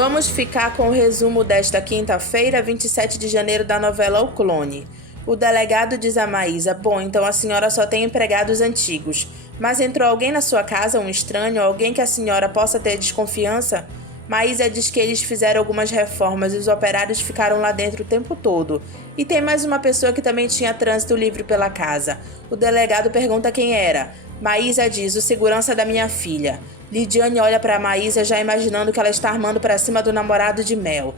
Vamos ficar com o resumo desta quinta-feira, 27 de janeiro, da novela O Clone. O delegado diz a Maísa: bom, então a senhora só tem empregados antigos. Mas entrou alguém na sua casa, um estranho, alguém que a senhora possa ter desconfiança? Maísa diz que eles fizeram algumas reformas e os operários ficaram lá dentro o tempo todo. E tem mais uma pessoa que também tinha trânsito livre pela casa. O delegado pergunta quem era. Maísa diz: o segurança da minha filha. Lidiane olha para Maísa já imaginando que ela está armando para cima do namorado de Mel.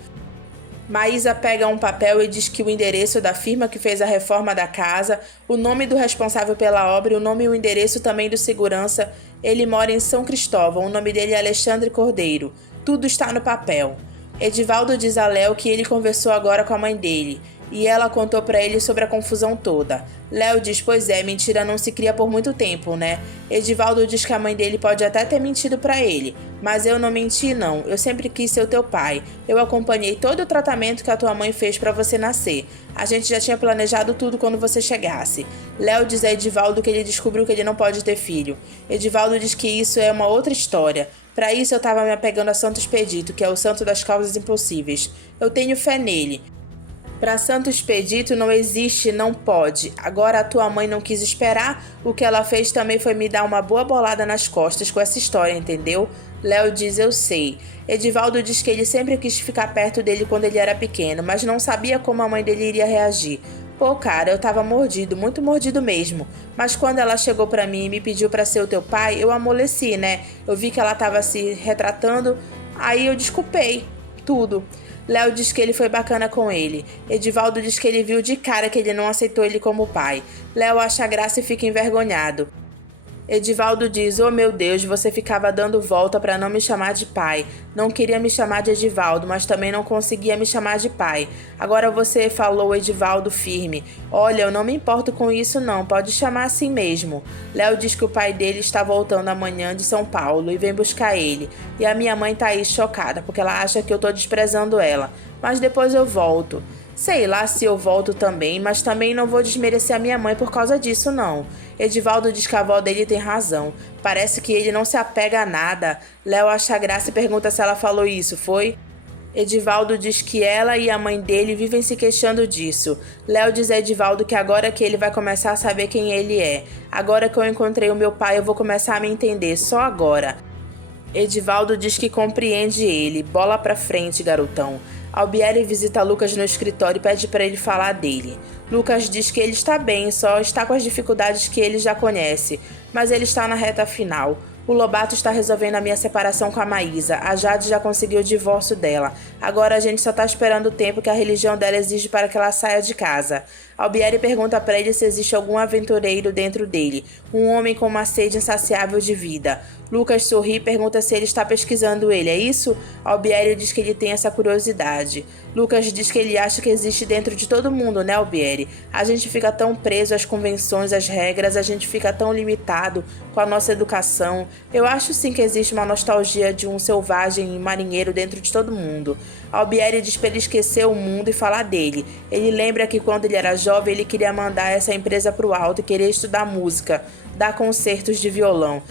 Maísa pega um papel e diz que o endereço da firma que fez a reforma da casa, o nome do responsável pela obra e o nome e o endereço também do segurança. Ele mora em São Cristóvão, o nome dele é Alexandre Cordeiro. Tudo está no papel. Edivaldo diz a Léo que ele conversou agora com a mãe dele e ela contou para ele sobre a confusão toda. Léo diz: pois é, mentira não se cria por muito tempo, né? Edivaldo diz que a mãe dele pode até ter mentido para ele, mas eu não menti não, eu sempre quis ser o teu pai. Eu acompanhei todo o tratamento que a tua mãe fez para você nascer. A gente já tinha planejado tudo quando você chegasse. Léo diz a Edivaldo que ele descobriu que ele não pode ter filho. Edivaldo diz que isso é uma outra história. Para isso eu estava me apegando a Santo Expedito, que é o santo das causas impossíveis. Eu tenho fé nele. Para Santo Expedito não existe, não pode. Agora a tua mãe não quis esperar, o que ela fez também foi me dar uma boa bolada nas costas com essa história, entendeu? Léo diz: eu sei. Edivaldo diz que ele sempre quis ficar perto dele quando ele era pequeno, mas não sabia como a mãe dele iria reagir. Pô, cara, eu tava mordido, muito mordido mesmo. Mas quando ela chegou pra mim e me pediu pra ser o teu pai, eu amoleci, né? Eu vi que ela tava se retratando, aí eu desculpei tudo. Léo diz que ele foi bacana com ele. Edivaldo diz que ele viu de cara que ele não aceitou ele como pai. Léo acha graça e fica envergonhado. Edivaldo diz: oh meu Deus, você ficava dando volta para não me chamar de pai. Não queria me chamar de Edivaldo, mas também não conseguia me chamar de pai. Agora você falou, Edivaldo, firme. Olha, eu não me importo com isso não, pode chamar assim mesmo. Léo diz que o pai dele está voltando amanhã de São Paulo e vem buscar ele. E a minha mãe tá aí chocada, porque ela acha que eu tô desprezando ela. Mas depois eu volto. Sei lá se eu volto também, mas também não vou desmerecer a minha mãe por causa disso, não. Edivaldo diz que a avó dele tem razão. Parece que ele não se apega a nada. Léo acha graça e pergunta se ela falou isso, foi? Edivaldo diz que ela e a mãe dele vivem se queixando disso. Léo diz a Edivaldo que agora que ele vai começar a saber quem ele é. Agora que eu encontrei o meu pai, eu vou começar a me entender, só agora. Edivaldo diz que compreende ele. Bola pra frente, garotão. Albieri visita Lucas no escritório e pede para ele falar dele. Lucas diz que ele está bem, só está com as dificuldades que ele já conhece, mas ele está na reta final. O Lobato está resolvendo a minha separação com a Maísa. A Jade já conseguiu o divórcio dela. Agora a gente só está esperando o tempo que a religião dela exige para que ela saia de casa. Albieri pergunta para ele se existe algum aventureiro dentro dele, um homem com uma sede insaciável de vida. Lucas sorri e pergunta se ele está pesquisando ele, é isso? Albieri diz que ele tem essa curiosidade. Lucas diz que ele acha que existe dentro de todo mundo, né, Albieri? A gente fica tão preso às convenções, às regras, a gente fica tão limitado com a nossa educação. Eu acho sim que existe uma nostalgia de um selvagem marinheiro dentro de todo mundo. Albieri diz para ele esquecer o mundo e falar dele. Ele lembra que quando ele era jovem ele queria mandar essa empresa pro alto e queria estudar música, dar concertos de violão.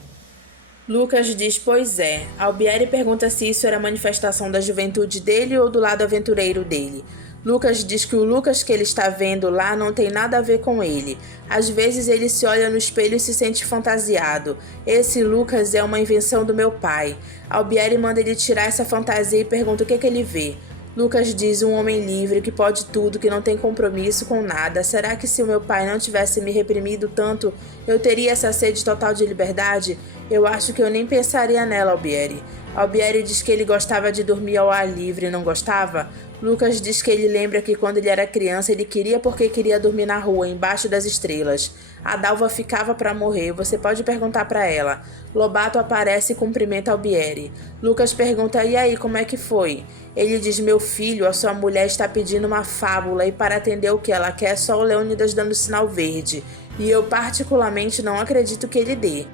Lucas diz: pois é. Albieri pergunta se isso era manifestação da juventude dele ou do lado aventureiro dele. Lucas diz que o Lucas que ele está vendo lá não tem nada a ver com ele. Às vezes ele se olha no espelho e se sente fantasiado. Esse Lucas é uma invenção do meu pai. Albieri manda ele tirar essa fantasia e pergunta o que ele vê. Lucas diz: um homem livre, que pode tudo, que não tem compromisso com nada. Será que se o meu pai não tivesse me reprimido tanto, eu teria essa sede total de liberdade? Eu acho que eu nem pensaria nela, Albieri. Albieri diz que ele gostava de dormir ao ar livre, não gostava? Lucas diz que ele lembra que quando ele era criança ele queria porque queria dormir na rua, embaixo das estrelas. A Dalva ficava para morrer, você pode perguntar para ela. Lobato aparece e cumprimenta Albieri. Lucas pergunta: e aí, como é que foi? Ele diz: meu filho, a sua mulher está pedindo uma fábula e para atender o que ela quer só o Leônidas dando sinal verde. E eu particularmente não acredito que ele dê.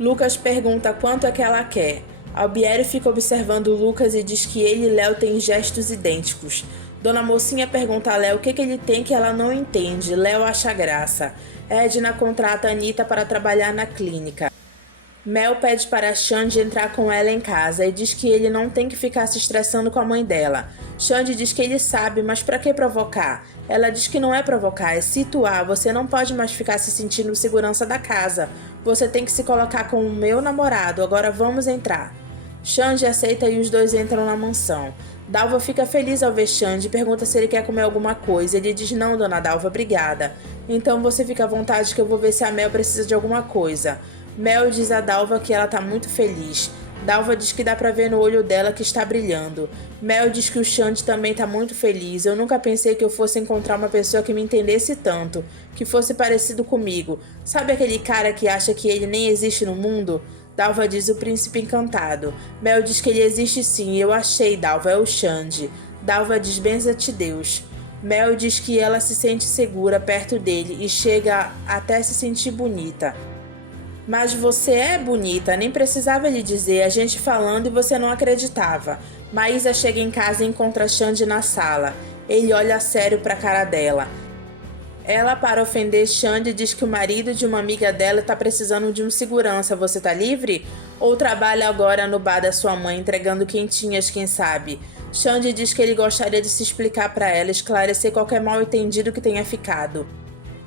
Lucas pergunta quanto é que ela quer. Albieri fica observando Lucas e diz que ele e Léo têm gestos idênticos. Dona Mocinha pergunta a Léo o que ele tem que ela não entende. Léo acha graça. Edna contrata Anita para trabalhar na clínica. Mel pede para Xande entrar com ela em casa e diz que ele não tem que ficar se estressando com a mãe dela. Xande diz que ele sabe, mas para que provocar? Ela diz que não é provocar, é situar. Você não pode mais ficar se sentindo segurança da casa. Você tem que se colocar como o meu namorado. Agora vamos entrar. Xande aceita e os dois entram na mansão. Dalva fica feliz ao ver Xande e pergunta se ele quer comer alguma coisa. Ele diz: não, dona Dalva, obrigada. Então você fica à vontade que eu vou ver se a Mel precisa de alguma coisa. Mel diz a Dalva que ela tá muito feliz. Dalva diz que dá pra ver no olho dela que está brilhando. Mel diz que o Xande também tá muito feliz. Eu nunca pensei que eu fosse encontrar uma pessoa que me entendesse tanto, que fosse parecido comigo. Sabe aquele cara que acha que ele nem existe no mundo? Dalva diz: o príncipe encantado. Mel diz que ele existe sim, eu achei, Dalva, é o Xande. Dalva diz: benza-te Deus. Mel diz que ela se sente segura perto dele e chega até se sentir bonita. Mas você é bonita, nem precisava lhe dizer, a gente falando e você não acreditava. Maísa chega em casa e encontra Xande na sala. Ele olha sério pra cara dela. Ela, para ofender Xande, diz que o marido de uma amiga dela está precisando de um segurança. Você tá livre? Ou trabalha agora no bar da sua mãe, entregando quentinhas, quem sabe? Xande diz que ele gostaria de se explicar para ela, esclarecer qualquer mal-entendido que tenha ficado.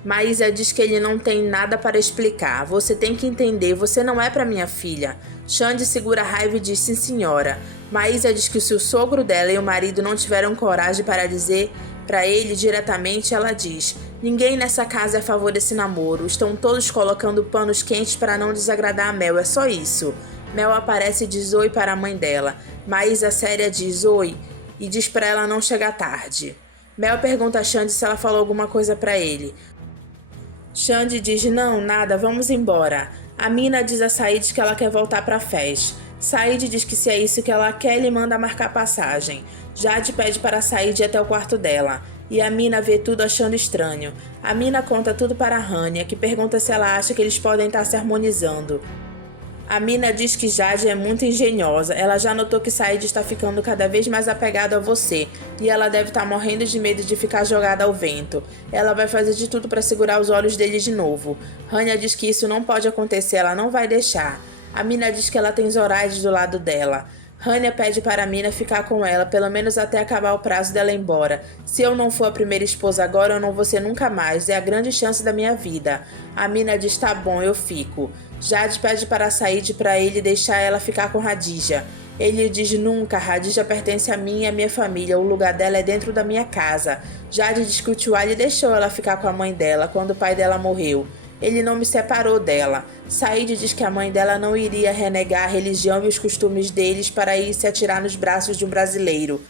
Maísa diz que ele não tem nada para explicar. Você tem que entender, você não é para minha filha. Xande segura a raiva e diz: sim, senhora. Maísa diz que se o sogro dela e o marido não tiveram coragem para dizer para ele diretamente, ela diz: ninguém nessa casa é a favor desse namoro. Estão todos colocando panos quentes para não desagradar a Mel, é só isso. Mel aparece e diz oi para a mãe dela. Maísa séria diz oi e diz para ela não chegar tarde. Mel pergunta a Xande se ela falou alguma coisa para ele. Xande diz: não, nada, vamos embora. A Mina diz a Said que ela quer voltar para a festa. Said diz que se é isso que ela quer, ele manda marcar passagem. Jade pede para Said ir até o quarto dela. E a Mina vê tudo achando estranho. A Mina conta tudo para a Rania, que pergunta se ela acha que eles podem estar se harmonizando. A Mina diz que Jade é muito engenhosa. Ela já notou que Said está ficando cada vez mais apegado a você. E ela deve estar morrendo de medo de ficar jogada ao vento. Ela vai fazer de tudo para segurar os olhos dele de novo. Rania diz que isso não pode acontecer, ela não vai deixar. A Mina diz que ela tem Zoraide do lado dela. Rania pede para a Mina ficar com ela, pelo menos até acabar o prazo dela ir embora. Se eu não for a primeira esposa agora, eu não vou ser nunca mais. É a grande chance da minha vida. A Mina diz: tá bom, eu fico. Jade pede para Said para ele deixar ela ficar com Radija. Ele diz: nunca, Radija pertence a mim e a minha família. O lugar dela é dentro da minha casa. Jade diz que o tio Ali deixou ela ficar com a mãe dela quando o pai dela morreu. Ele não me separou dela. Said diz que a mãe dela não iria renegar a religião e os costumes deles para ir se atirar nos braços de um brasileiro.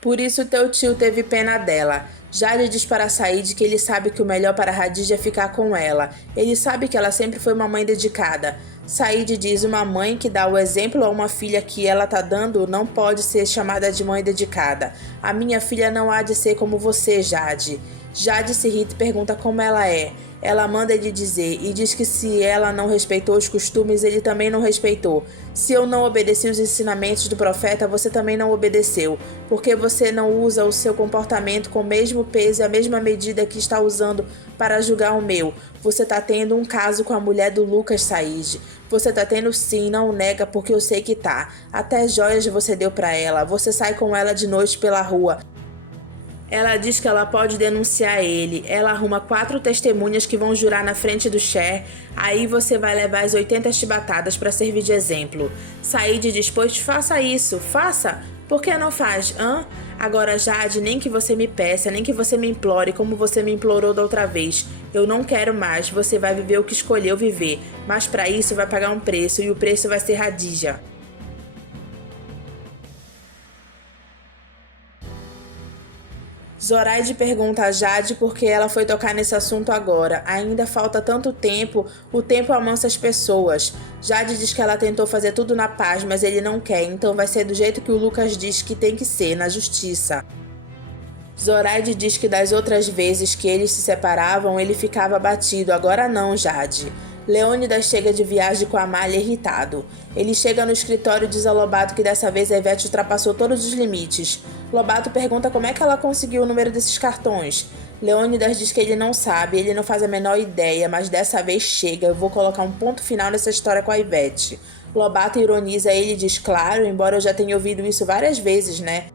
Por isso teu tio teve pena dela. Jade diz para Said que ele sabe que o melhor para Radija é ficar com ela. Ele sabe que ela sempre foi uma mãe dedicada. Said diz: uma mãe que dá o exemplo a uma filha que ela tá dando não pode ser chamada de mãe dedicada. A minha filha não há de ser como você, Jade. Jade se irrita e pergunta como ela é. Ela manda ele dizer e diz que se ela não respeitou os costumes, ele também não respeitou. Se eu não obedeci os ensinamentos do profeta, você também não obedeceu, porque você não usa o seu comportamento com o mesmo peso e a mesma medida que está usando para julgar o meu. Você está tendo um caso com a mulher do Lucas, Said. Você está tendo sim, não nega, porque eu sei que tá. Até joias você deu para ela. Você sai com ela de noite pela rua. Ela diz que ela pode denunciar ele. Ela arruma 4 testemunhas que vão jurar na frente do Cher. Aí você vai levar as 80 chibatadas para servir de exemplo. Said diz: pois faça isso, faça. Por que não faz, hã? Agora, Jade, nem que você me peça, nem que você me implore como você me implorou da outra vez. Eu não quero mais, você vai viver o que escolheu viver. Mas para isso vai pagar um preço, e o preço vai ser Radija. Zoraide pergunta a Jade por que ela foi tocar nesse assunto agora. Ainda falta tanto tempo, o tempo amansa as pessoas. Jade diz que ela tentou fazer tudo na paz, mas ele não quer, então vai ser do jeito que o Lucas diz que tem que ser, na justiça. Zoraide diz que das outras vezes que eles se separavam, ele ficava abatido. Agora não, Jade. Leônidas chega de viagem com a Amália irritado. Ele chega no escritório e diz a Lobato que dessa vez a Ivete ultrapassou todos os limites. Lobato pergunta como é que ela conseguiu o número desses cartões. Leônidas diz que ele não sabe, ele não faz a menor ideia, mas dessa vez chega, eu vou colocar um ponto final nessa história com a Ivete. Lobato ironiza ele e diz, claro, embora eu já tenha ouvido isso várias vezes, né?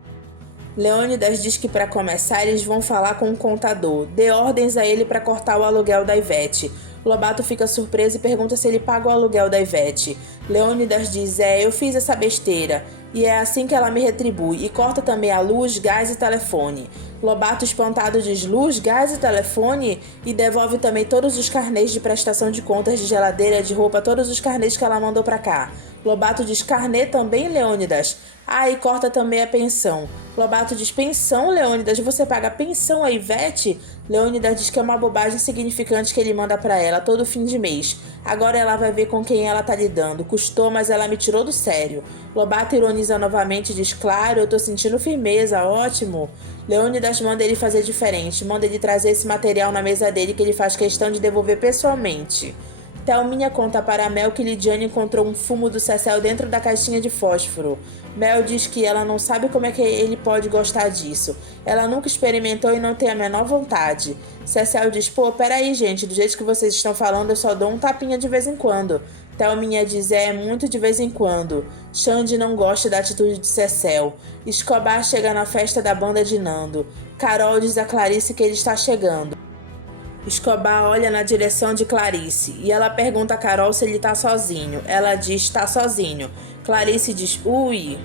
Leônidas diz que para começar eles vão falar com o contador, dê ordens a ele para cortar o aluguel da Ivete. Lobato fica surpreso e pergunta se ele paga o aluguel da Ivete. Leônidas diz, eu fiz essa besteira, e é assim que ela me retribui, e corta também a luz, gás e telefone. Lobato espantado diz, luz, gás e telefone? E devolve também todos os carnês de prestação de contas de geladeira, de roupa, todos os carnês que ela mandou para cá. Lobato diz, carnê também, Leônidas? E corta também a pensão. Lobato diz, pensão, Leônidas? Você paga pensão a Ivete? Leônidas diz que é uma bobagem insignificante que ele manda pra ela todo fim de mês. Agora ela vai ver com quem ela tá lidando. Custou, mas ela me tirou do sério. Lobato ironiza novamente e diz, claro, eu tô sentindo firmeza, ótimo. Leônidas manda ele fazer diferente, manda ele trazer esse material na mesa dele que ele faz questão de devolver pessoalmente. Thelminha conta para Mel que Lidiane encontrou um fumo do Cecel dentro da caixinha de fósforo. Mel diz que ela não sabe como é que ele pode gostar disso. Ela nunca experimentou e não tem a menor vontade. Cecel diz, pô, peraí gente, do jeito que vocês estão falando eu só dou um tapinha de vez em quando. Thelminha diz, muito de vez em quando. Xande não gosta da atitude de Cecel. Escobar chega na festa da banda de Nando. Carol diz a Clarice que ele está chegando. Escobar olha na direção de Clarice e ela pergunta a Carol se ele tá sozinho. Ela diz tá sozinho. Clarice diz ui.